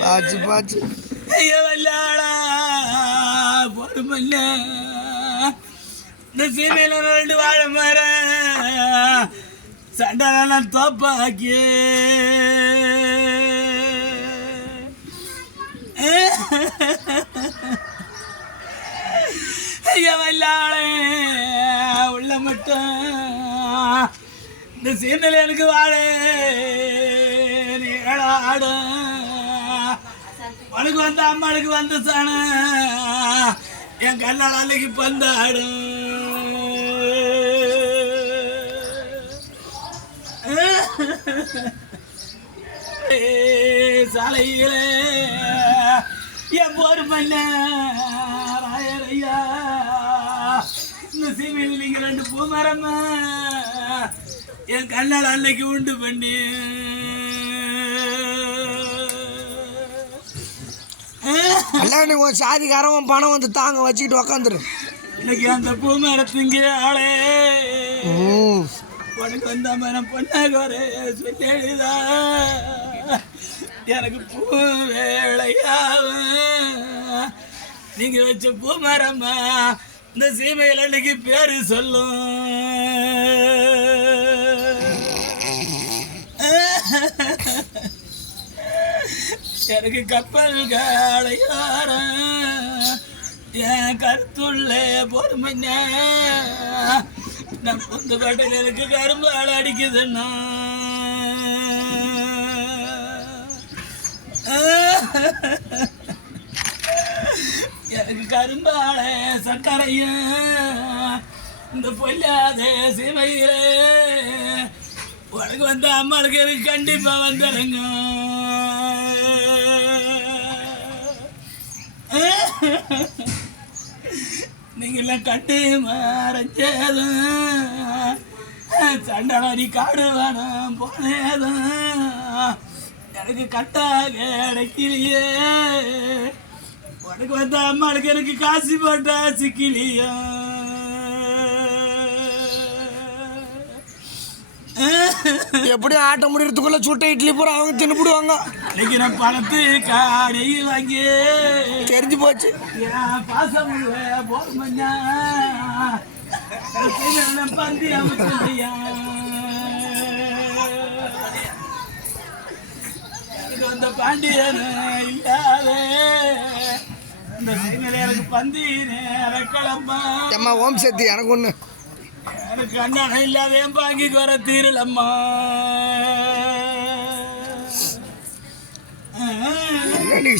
பாச்சு பாச்சு பொறுமல்ல இந்த சீமையில ரெண்டு வாழை மரம் சண்டெல்லாம் தோப்பாக்கி. வல்லாளே உள்ள மட்டும். இந்த சீமையில எனக்கு வாழை. ஆடும் உனக்கு வந்த அம்மாளுக்கு வந்த சாண. என் கண்ணால் அன்னைக்கு பந்தாடும் சாலையிலே என் போர் பண்ண ராயரையா. இந்த சீமையில் நீங்கள் ரெண்டு பூமரமா. என் கண்ணால் அன்னைக்கு உண்டு பண்ணி. நீ உன் சாதிக்காரன் உன் பணம் வந்து தாங்க வச்சுக்கிட்டு உக்காந்துரு. இன்னைக்கு அந்த பூ மரத்துங்க ஆளே உனக்கு வந்த மரம் பொண்ணாக ஒரு சொல்லிதா எனக்கு பூ வேளையாவும் நீங்க வச்ச பூ மரமா இந்த சீமையில் அன்னைக்கு பேரு சொல்லும். எனக்கு கப்பல் காளையார. என் கருத்துள்ளே பொறுமைங்க நான் புந்து கட்டையில் எனக்கு கரும்பு ஆள் அடிக்குதுன்னா எனக்கு கரும்பாளே சக்கரையும் இந்த பொல்லாதே சிவையிலே உனக்கு வந்த அம்மாளுக்கு எனக்கு கண்டிப்பா வந்துடுங்க நீங்களாம் கட்டு மறைஞ்சதும் சண்டவரி காடுவானம் வேணும் போனதும் எனக்கு கட்டா கிடைக்கலையே உனக்கு வந்த அம்மாளுக்கு எனக்கு காசு போட்டா சிக்கிலியா. எப்படியும் ஆட்ட முடியறதுக்குள்ள சுட்ட இட்லி பூரா அவங்க தின்னுபிடுவாங்க. நான் பணத்து காடை வாங்கி தெரிஞ்சு போச்சு. வந்த பாண்டியன் இல்லாத. இந்த எனக்கு பந்தி நேரக்கிழம்பா ஏம்மா ஓம் சக்தி எனக்கு ஒன்று எனக்கு அண்ணன் இல்லாத என் பாங்கிக்கு வர தீரலம்மா நீ